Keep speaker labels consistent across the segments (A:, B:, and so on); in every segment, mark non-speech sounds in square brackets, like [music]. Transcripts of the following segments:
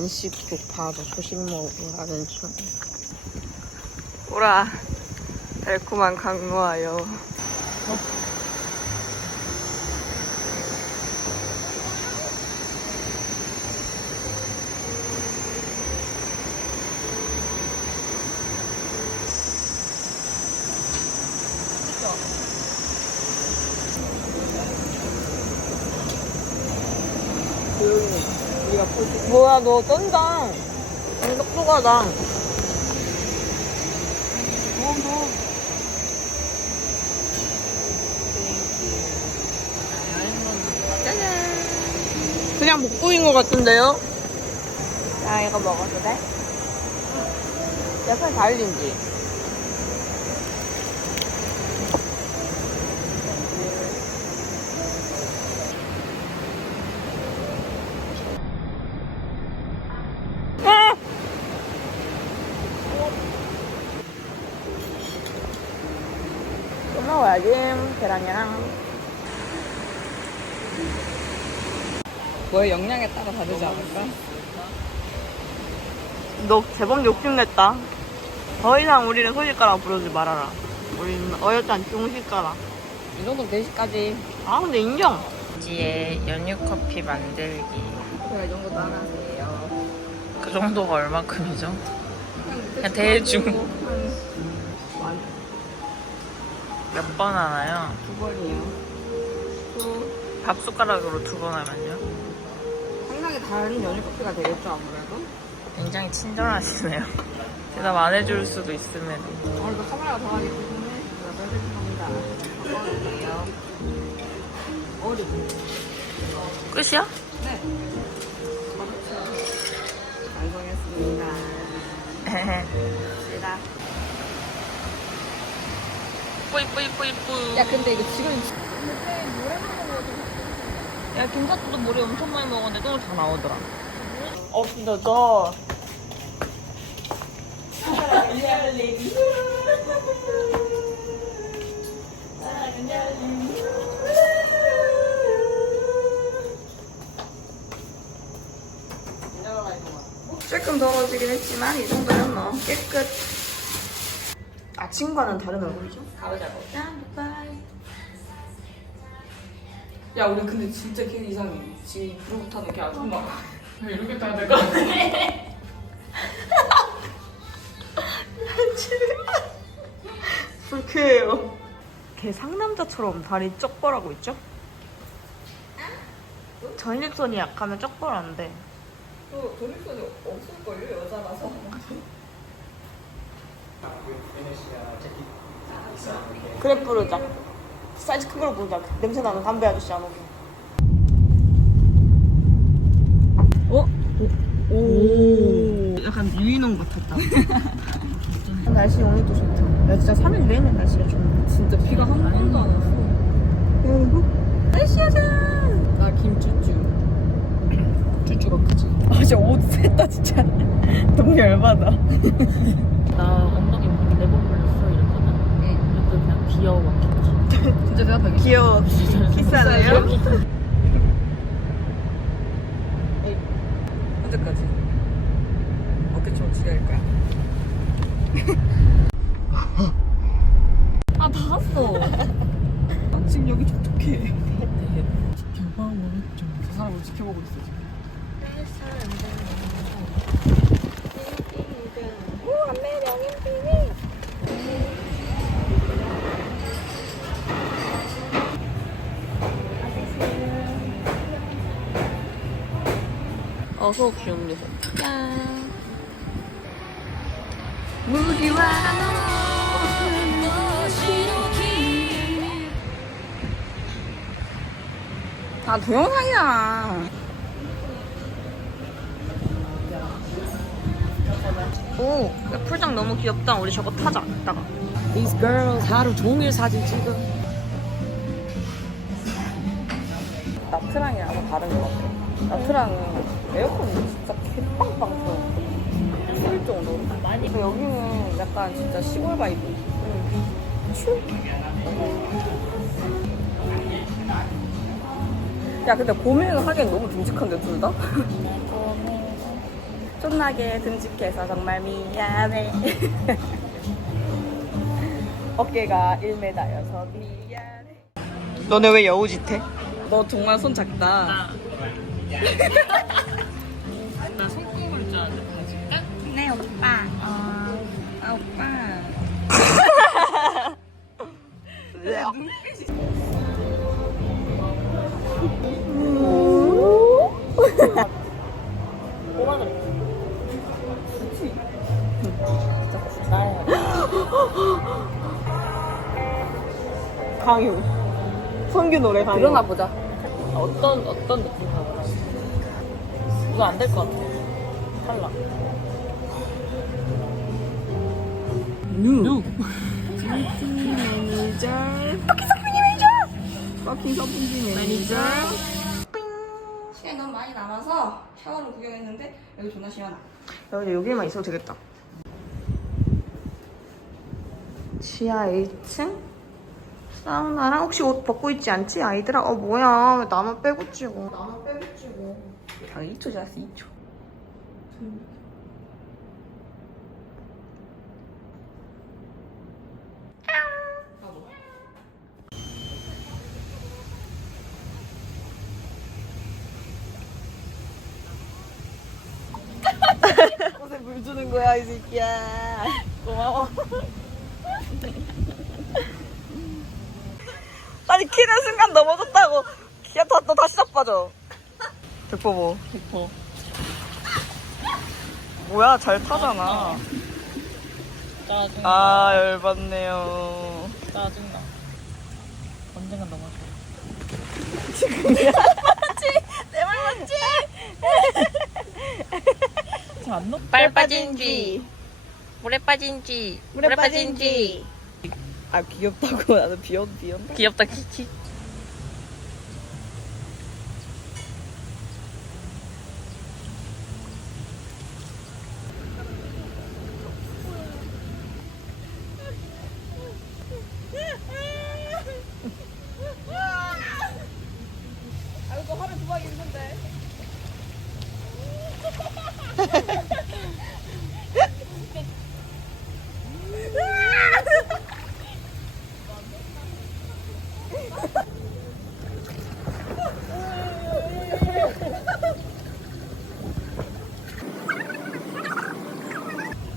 A: 안 씻고 바로 조식 먹으러 가는 중. 오라, 달콤한 강로아요. 뭐야 너 떤다 안 똑똑하다 짜잔 그냥 복부인 것 같은데요? 야 이거 먹어도 돼? 약간 달린지 아! 또 먹어야지 계란이랑
B: 너의 역량에 따라 다르지 않을까?
A: 너 제법 욕심냈다 더 이상 우리는 소식가라 부르지 말아라 우리는 어엿한 중식가라
B: 이 정도면 대식까지.
A: 아 근데 인정 지의 연유 커피 만들기
B: 제가 이 정도 따라하세요.
A: 그 정도가 얼마큼이죠? 그냥 대충 몇 번 하나요?
B: 두 번이요.
A: 밥 숟가락으로 두 번 하면요?
B: 다른 연유 커피가 되겠죠, 아무래도.
A: 굉장히 친절하시네요 [laughs] 대답 안 해줄 수도 있음에도
B: 오늘도 카메라가 더하기 때문에 제가 빼드립니다. 바꿔주세요. 어리고.
A: 끝이야?
B: 네. 완성했습니다.
A: 제다 뿌이뿌이뿌이뿌
B: 야, 근데 이거 지금
A: 야 김사또도 머리 엄청 많이 먹었는데 똥을 다 나오더라 어 진짜 저 조금 더러워지긴 했지만 이 정도면 뭐 깨끗 아침과는 다른 얼굴이죠?
B: 다르자고. 야, 우리 근데 진짜 걔 이상해. 지금 부르부터 는걔 아줌마. 이렇게 타야 될까?
A: 불쾌해요. 걔 상남자처럼 다리 쩍 벌하고 있죠? 전립선이 약하면 쩍벌하는데
B: 또 돌림선이 없을걸요, 여자라서.
A: 그래 부르자. 사이즈 큰 걸로 부르자. 냄새 나는 담배 아저씨 안 오게. 어? 오. 약간 유인원 같았다. [laughs] 날씨 오늘도 좋다. 야 진짜 3일 내내 날씨가 좋네.
B: 진짜 비가 한 번도 안 왔어.
A: 여러분 날씨하자.
B: 나 김쭈쭈. 쭈쭈가 [clears throat] 크지.
A: 아 진짜 옷 셋다 진짜 [laughs] 너무 열받아. [laughs]
C: 나 엉덩이 네번 물렸어 이랬거든.
B: 응.
C: 그때 그냥 귀여워.
B: 진짜 대답하기
A: 귀여워. [laughs] 키스하네요.
B: 언제까지? 어깨춤을 추려할까요?
C: 아 닿았어.
B: 아, [laughs] 지금 여기 촉촉해. 저 사람을 지켜보고 있어 지금.
A: 옵시 음료수. 짠. 무기와
B: 다 동영상이야.
A: 오, 야, 풀장 너무 귀엽다. 우리 저거 타자. 이따가.
C: These girls 하루 종일 사진 찍어.
B: 나트랑이랑 좀 다른 것 같아. 나트랑은 에어컨이 진짜 개빵빵 틀어. 추울 정도로. 많이. 근데 여기는 약간 진짜 시골 바이브. 추. 야 근데 고민을 하기엔 너무 듬직한데 둘 다? 쫀나게 듬직해서 정말 미안해 [laughs] 어깨가 1m여서 미안해
A: 너네 왜 여우짓해?
B: 너 정말 손 작다
C: 나. 나 손꼽을 줄 알았는데 보여줄까?
B: 네 오빠 아, 아 오빠
A: 강유. 성규 노래 강유.
B: 일어나 보자
C: 어떤 어떤 느낌. 이거 안 될 것 같아. 탈락.
A: 뉴. 매니저. 퍼킹 서핑 매니저. 퍼킹 서핑 매니저.
B: 시간이 너무 많이 남아서 샤워를 구경했는데 여기 존나 시원하
A: 야, 여기만 있어도 되겠다. 지하 1층? 사우나랑 혹시 옷 벗고 있지 않지? 아이들아? 어, 뭐야. 왜 나만 빼고 찍어. 나만 빼고 찍어.
B: 당 2초 지났어 2초
A: 옷에 물 주는 거야, 이 새끼야. 고마워. [laughs] 아니, 키는 순간 넘어졌다고. 또 다시 자빠져. 백보보.
C: 백퍼.
A: 뭐야, 잘 타잖아.
C: 짜증나.
A: 아, 열받네요.
C: 짜증나. 언젠간 넘어져.
A: 내말 맞지?
C: 잘안 넘?
A: 빨 빠진지.
C: 물에 빠진지.
A: 물에 빠진지. 아, 귀엽다고. 나는 비염, 비염.
C: 귀엽다 키키.
A: 아이고, 하루 두박 입는데.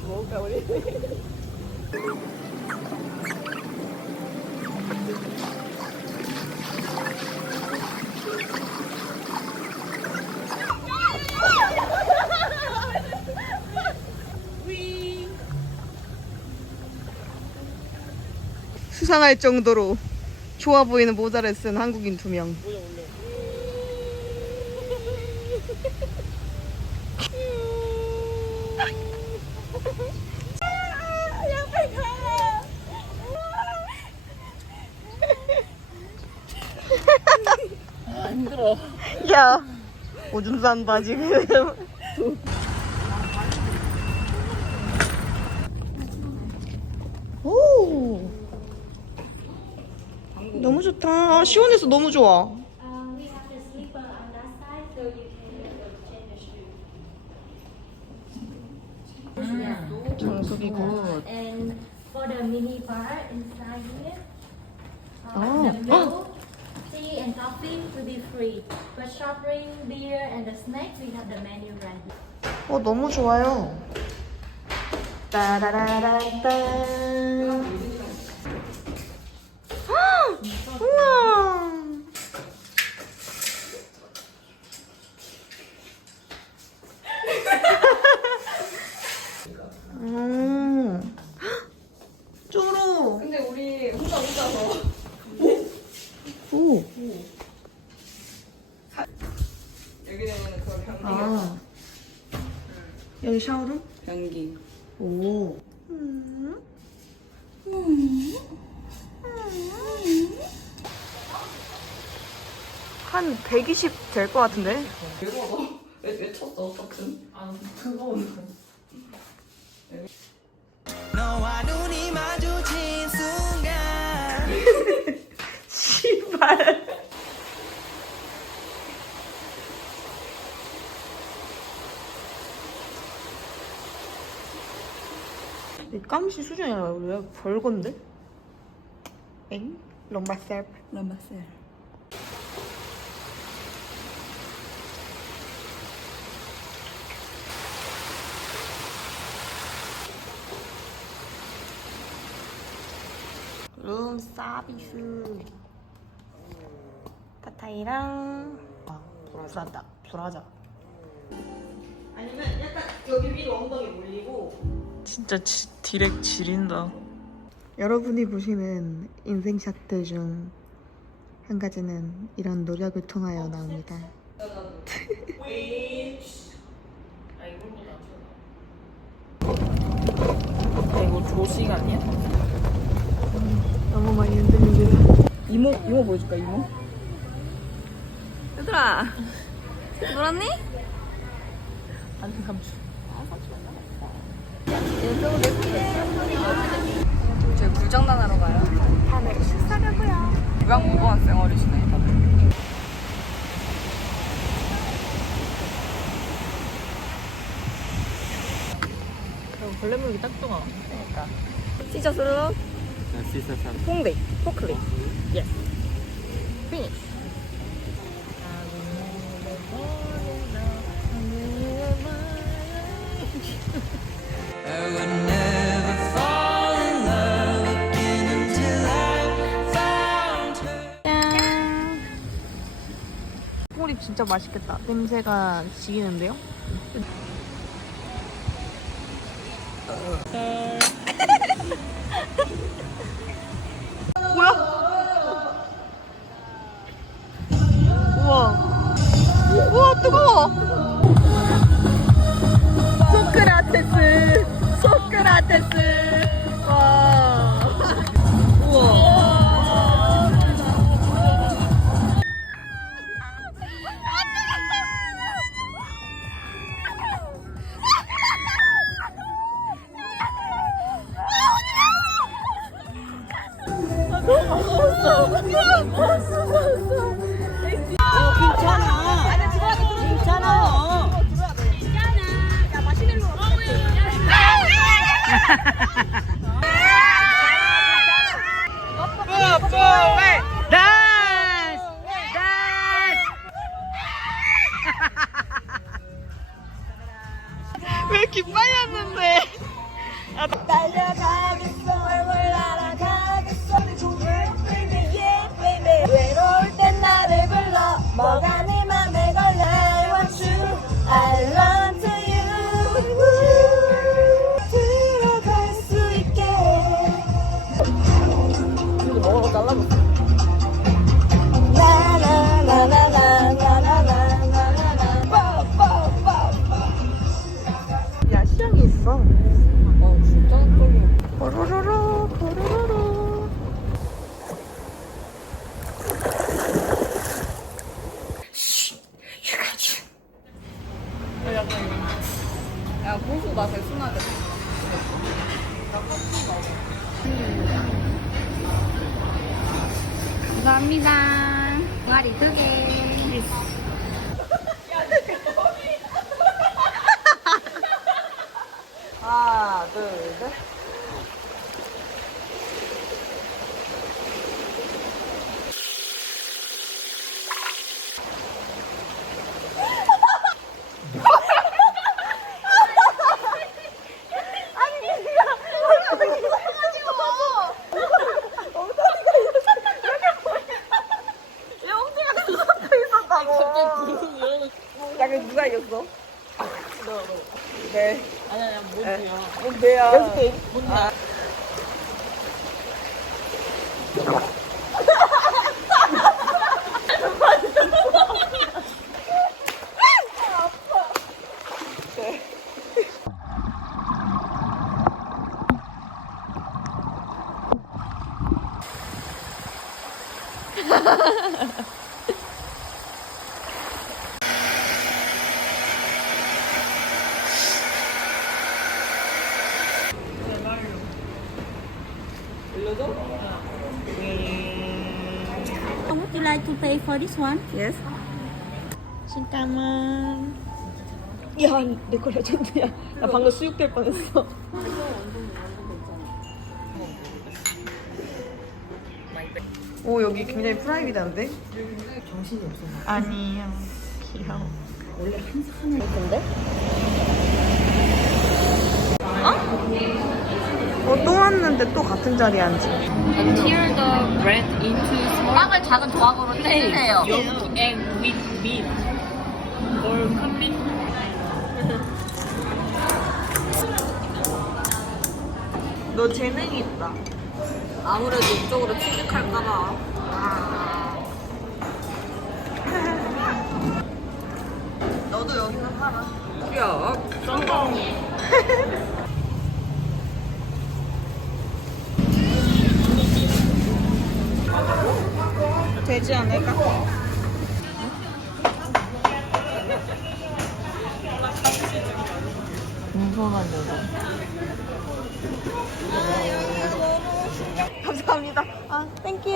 A: 먹을까, 우리? 수상할 정도로 좋아 보이는 모자를 쓴 한국인 두 명.
C: 아 힘들어.
A: 야, 오줌 싼다 지금. 오, 너무 좋다. 아, 시원해서 너무 좋아.
D: Um, we have the sleeper on that side, so you can go change the shoe.
A: 정수기 굿.
D: And for the mini bar inside here, uh,
A: Oh.
D: the milk, tea, and coffee will be free. But soft drink, beer, and the snacks, we have the menu right here.
A: 어, 너무 좋아요. 따라라라따. 우와. 음. 아. 여기 샤워룸? 120 될 것 같은데?
E: 왜쳤어안 이
A: 깜시 수준이 아니라 왜 별건데? 엥? 롬바셀
E: 롬바셀
A: 룸 서비스. 타타이랑. 아 브라자 브라자 아니면 약간 여기 위로 엉덩이 몰리고.
C: 진짜 지, 디렉 지린다.
A: 여러분이 보시는 인생샷들 중 한 가지는 이런 노력을 통하여 어, 나옵니다.
C: 야, 어, 아, 이거 조식 아니야?
A: 너무 많이 흔들립니다.
E: 이모 이모 보여줄까 이모? 얘들아 놀았니?
C: 안돼 감추.
E: 아, 뭐 저희 굴장단하러 가요. 다음에 식사려고요. 유학 무거운 쌩얼이시네 다들.
C: 벌레 물기 딱 좋아.
E: 그러니까. 티셔츠로 홍대, 포클리.
F: 아, yes. Finish.
A: 꿀이 진짜 맛있겠다. 냄새가 지기는데요?
B: 어. 네.
E: 아니
C: 아니 뭔데요? 네. 뭔데요?
E: 뭔데요?
C: 아. Mm.
B: Would you like to pay for this one?
E: Yes.
A: Xin cảm ơn. 야, 내 거라 전부야. 나 방금 수육될 뻔했어. 오 여기 굉장히 프라이빗한데? 정신이 없어. 아니요. 귀여워. 원래 항상 하는 건데? 어? 어, 또 왔는데 또 같은 자리에 앉지.
C: Tear the bread into small
B: 빵을 작은 조각으로 떼주세요.
C: yolk and with meat. or combine. [laughs]
A: 너 재능이 있다.
B: 아무래도 이쪽으로 취직할까봐. [laughs]
A: 너도 여기서 살아.
B: 야, 쌍방. [laughs]
A: 되지 않을까?
C: 공손한 여자.
A: 감사합니다. 아, 땡큐.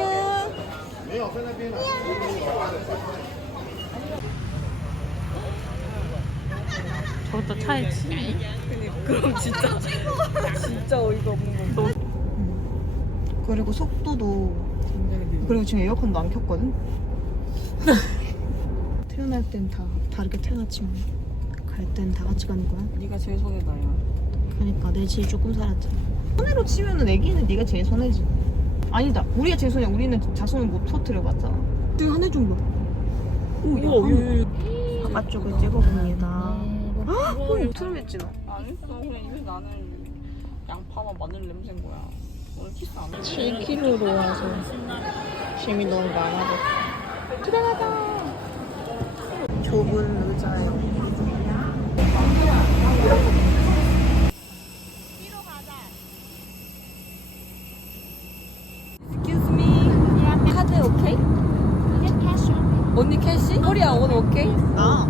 C: 저것도 차에 치니?
A: 그리고 속도도 그리고 지금 에어컨도 안 켰거든? 태어날 땐 다 다르게 태어났지만 갈 땐 다 같이 가는 거야
B: 네가 제일 손해다, 야.
A: 그러니까 내 제일 조금 살았잖아 손해로 치면은 애기는 네가 제일 손해지 아니다 우리가 제일 손해 우리는 자손을 못 터뜨려 봤잖아 지금 한해 좀 봐. 오, 야, 바깥쪽을 찍어봅니다. 헉, 오, 트름 했지 너.
B: 안 했어. 그냥 입에 나는 양파와 마늘 냄새인 거야. 오늘 키스 안 해.
A: 7kg로 와서 짐이 너무 많아서 들어가자 좁은 의자에?
B: 언니 캐시? 코리아 원 오케이?
A: 나